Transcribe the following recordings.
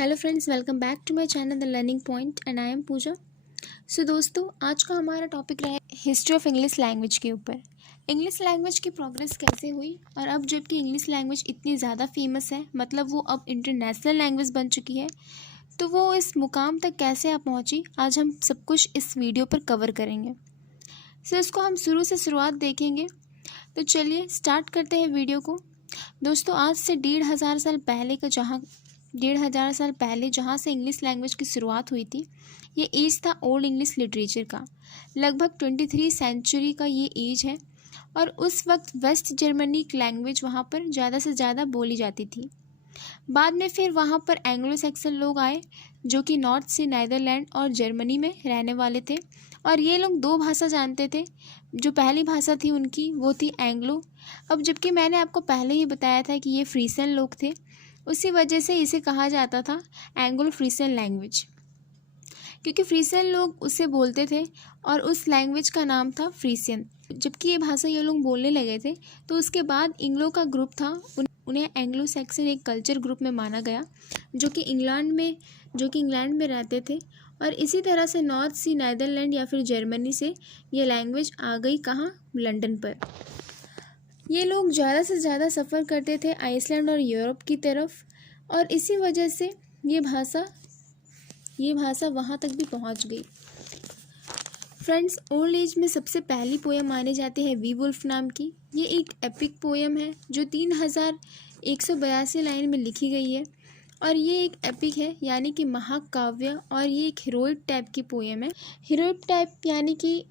Hello friends, welcome back to my channel the learning point and I am Pooja. So दोस्तों, आज का हमारा topic रहा है हिस्ट्री ऑफ इंग्लिश लैंग्वेज के ऊपर। इंग्लिश लैंग्वेज की प्रोग्रेस कैसे हुई और अब जबकि इंग्लिश लैंग्वेज इतनी ज़्यादा फेमस है, मतलब वो अब इंटरनेशनल लैंग्वेज बन चुकी है, तो वो इस मुकाम तक कैसे आप पहुँची, आज हम सब कुछ इस वीडियो पर कवर करेंगे। सो इसको हम शुरू से शुरुआत देखेंगे। तो चलिए स्टार्ट करते हैं वीडियो को। दोस्तों, आज से 1,500 साल पहले जहाँ से इंग्लिश लैंग्वेज की शुरुआत हुई थी, ये एज था ओल्ड इंग्लिश लिटरेचर का। लगभग 23 सेंचुरी का ये एज है और उस वक्त वेस्ट जर्मनी की लैंग्वेज वहाँ पर ज़्यादा से ज़्यादा बोली जाती थी। बाद में फिर वहाँ पर एंग्लो सैक्सन लोग आए जो कि नॉर्थ से नीदरलैंड और जर्मनी में रहने वाले थे, और ये लोग दो भाषा जानते थे। जो पहली भाषा थी उनकी वो थी एंग्लो। अब जबकि मैंने आपको पहले ही बताया था कि ये फ्रीसन लोग थे, उसी वजह से इसे कहा जाता था एंग्लो फ्रीसन लैंग्वेज, क्योंकि फ्रीसन लोग उसे बोलते थे और उस लैंग्वेज का नाम था फ्रीसियन। जबकि ये भाषा ये लोग बोलने लगे थे तो उसके बाद इंग्लो का ग्रुप था, उन्हें एंग्लो सैक्सन एक कल्चर ग्रुप में माना गया जो कि इंग्लैंड में रहते थे। और इसी तरह से नॉर्थ सी नीदरलैंड या फिर जर्मनी से ये लैंग्वेज आ गई कहाँ, लंदन पर। ये लोग ज़्यादा से ज़्यादा सफ़र करते थे आइसलैंड और यूरोप की तरफ, और इसी वजह से ये भाषा वहाँ तक भी पहुँच गई। फ्रेंड्स, ओल्ड एज में सबसे पहली पोएम माने जाते हैं वी वुल्फ नाम की। ये एक एपिक पोएम है जो 3182 लाइन में लिखी गई है, और ये एक एपिक है यानी कि महाकाव्य, और ये एक हीरोइक टाइप की पोएम है। हीरोइक टाइप यानी कि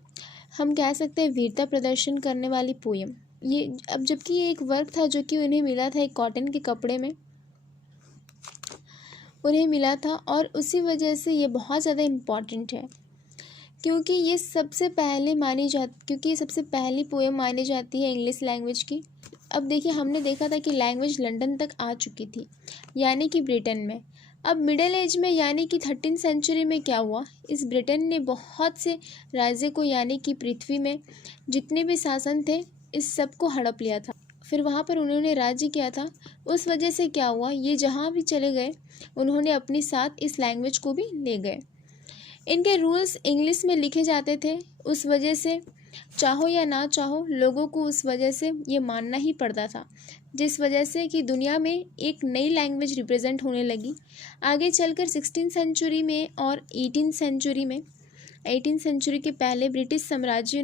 हम कह सकते हैं वीरता प्रदर्शन करने वाली पोएम। ये अब जबकि ये एक वर्क था जो कि उन्हें मिला था एक कॉटन के कपड़े में उन्हें मिला था, और उसी वजह से ये बहुत ज़्यादा इम्पॉर्टेंट है क्योंकि ये सबसे पहली पोएम मानी जाती है इंग्लिश लैंग्वेज की। अब देखिए, हमने देखा था कि लैंग्वेज लंदन तक आ चुकी थी यानी कि ब्रिटेन में। अब मिडिल एज में यानी कि 13वीं सेंचुरी में क्या हुआ, इस ब्रिटेन ने बहुत से राज्य को यानी कि पृथ्वी में जितने भी शासन थे इस सब को हड़प लिया था। फिर वहाँ पर उन्होंने राज्य किया था। उस वजह से क्या हुआ, ये जहाँ भी चले गए उन्होंने अपने साथ इस लैंग्वेज को भी ले गए। इनके रूल्स इंग्लिश में लिखे जाते थे, उस वजह से चाहो या ना चाहो लोगों को उस वजह से ये मानना ही पड़ता था, जिस वजह से कि दुनिया में एक नई लैंग्वेज रिप्रेजेंट होने लगी। आगे चलकर 16वीं सेंचुरी में और 18वीं सेंचुरी के पहले ब्रिटिश साम्राज्य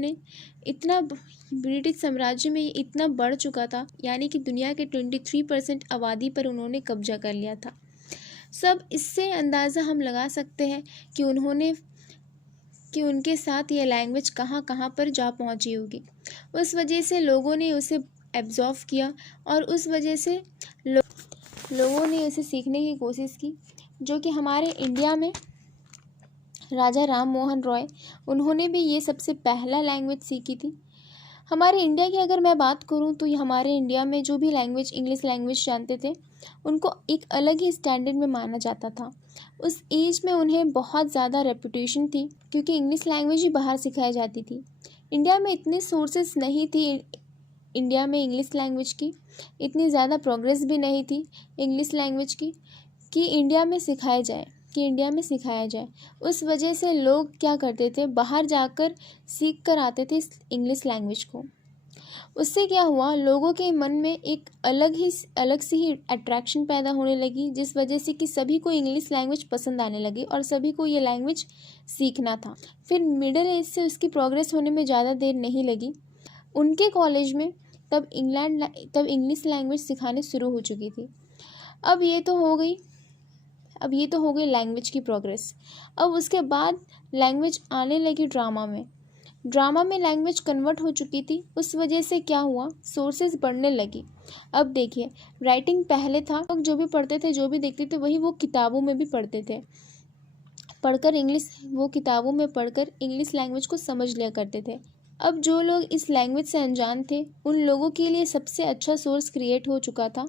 में इतना बढ़ चुका था, यानी कि दुनिया के 23% आबादी पर उन्होंने कब्जा कर लिया था। सब इससे अंदाज़ा हम लगा सकते हैं कि उनके साथ ये लैंग्वेज कहाँ कहाँ पर जा पहुँची होगी। उस वजह से लोगों ने उसे एब्जॉर्व किया और उस वजह से लोगों ने उसे सीखने की कोशिश की, जो कि हमारे इंडिया में राजा राम मोहन रॉय, उन्होंने भी ये सबसे पहला लैंग्वेज सीखी थी। हमारे इंडिया की अगर मैं बात करूं तो ये हमारे इंडिया में जो भी लैंग्वेज इंग्लिश लैंग्वेज जानते थे उनको एक अलग ही स्टैंडर्ड में माना जाता था। उस एज में उन्हें बहुत ज़्यादा रेपुटेशन थी क्योंकि इंग्लिश लैंग्वेज ही बाहर सिखाई जाती थी। इंडिया में इतने सोर्सेस नहीं थी, इंडिया में इंग्लिश लैंग्वेज की इतनी ज़्यादा प्रोग्रेस भी नहीं थी इंग्लिश लैंग्वेज की कि इंडिया में सिखाया जाए। उस वजह से लोग क्या करते थे, बाहर जाकर सीख कर आते थे इस इंग्लिश लैंग्वेज को। उससे क्या हुआ, लोगों के मन में एक अलग सी ही अट्रैक्शन पैदा होने लगी, जिस वजह से कि सभी को इंग्लिश लैंग्वेज पसंद आने लगी और सभी को ये लैंग्वेज सीखना था। फिर मिडिल एज से उसकी प्रोग्रेस होने में ज़्यादा देर नहीं लगी। उनके कॉलेज में तब इंग्लिश लैंग्वेज सिखाने शुरू हो चुकी थी। अब ये तो हो गई लैंग्वेज की प्रोग्रेस। अब उसके बाद लैंग्वेज आने लगी ड्रामा में लैंग्वेज कन्वर्ट हो चुकी थी। उस वजह से क्या हुआ, सोर्सेज बढ़ने लगी। अब देखिए, राइटिंग पहले था, लोग जो भी पढ़ते थे, जो भी देखते थे, वही वो किताबों में भी पढ़ते थे, किताबों में पढ़कर इंग्लिश लैंग्वेज को समझ लिया करते थे। अब जो लोग इस लैंग्वेज से अनजान थे उन लोगों के लिए सबसे अच्छा सोर्स क्रिएट हो चुका था,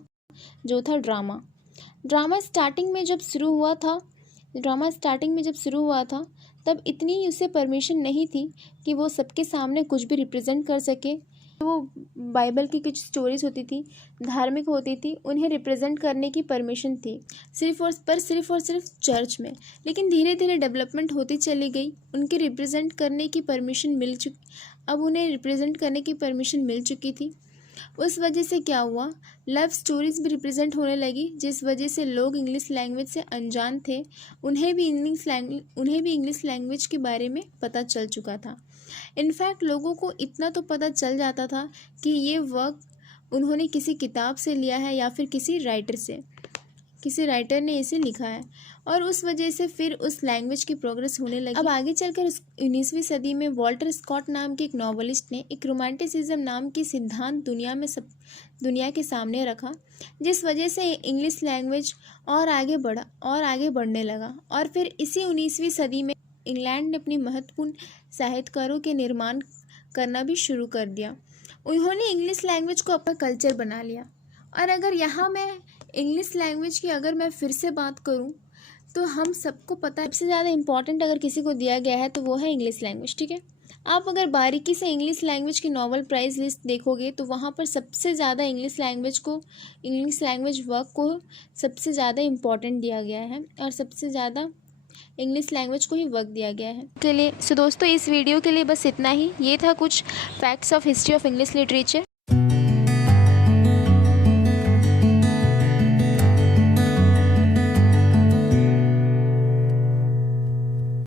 जो था ड्रामा स्टार्टिंग में जब शुरू हुआ था तब इतनी उसे परमिशन नहीं थी कि वो सबके सामने कुछ भी रिप्रेजेंट कर सके वो बाइबल की कुछ स्टोरीज होती थी, धार्मिक होती थी, उन्हें रिप्रेजेंट करने की परमिशन थी सिर्फ और सिर्फ चर्च में। लेकिन धीरे धीरे डेवलपमेंट होती चली गई, उनके रिप्रेजेंट करने की परमिशन अब उन्हें रिप्रेजेंट करने की परमिशन मिल चुकी थी। उस वजह से क्या हुआ, लव स्टोरीज भी रिप्रेजेंट होने लगी, जिस वजह से लोग इंग्लिश लैंग्वेज से अनजान थे, उन्हें भी इंग्लिश लैंग्वेज के बारे में पता चल चुका था। इनफैक्ट लोगों को इतना तो पता चल जाता था कि ये वर्क उन्होंने किसी किताब से लिया है या फिर किसी राइटर ने इसे लिखा है, और उस वजह से फिर उस लैंग्वेज की प्रोग्रेस होने लगी। अब आगे चलकर 19वीं सदी में वॉल्टर स्कॉट नाम के एक नॉवेलिस्ट ने एक रोमांटिसिज्म नाम की सिद्धांत दुनिया के सामने रखा, जिस वजह से इंग्लिश लैंग्वेज और आगे बढ़ने लगा। और फिर इसी 19वीं सदी में इंग्लैंड ने अपनी महत्वपूर्ण साहित्यकारों के निर्माण करना भी शुरू कर दिया। उन्होंने इंग्लिश लैंग्वेज को अपना कल्चर बना लिया। और अगर यहाँ मैं इंग्लिश लैंग्वेज की अगर मैं फिर से बात करूँ तो हम सबको पता है सबसे ज़्यादा इम्पॉर्टेंट अगर किसी को दिया गया है तो वो है इंग्लिश लैंग्वेज, ठीक है। आप अगर बारीकी से इंग्लिश लैंग्वेज की नोबेल प्राइज़ लिस्ट देखोगे तो वहाँ पर सबसे ज़्यादा इंग्लिश लैंग्वेज वर्क को सबसे ज़्यादा इम्पॉर्टेंट दिया गया है और सबसे ज़्यादा इंग्लिश लैंग्वेज को ही वर्क दिया गया है के लिए। सो दोस्तों, इस वीडियो के लिए बस इतना ही। ये था कुछ facts of history of English literature.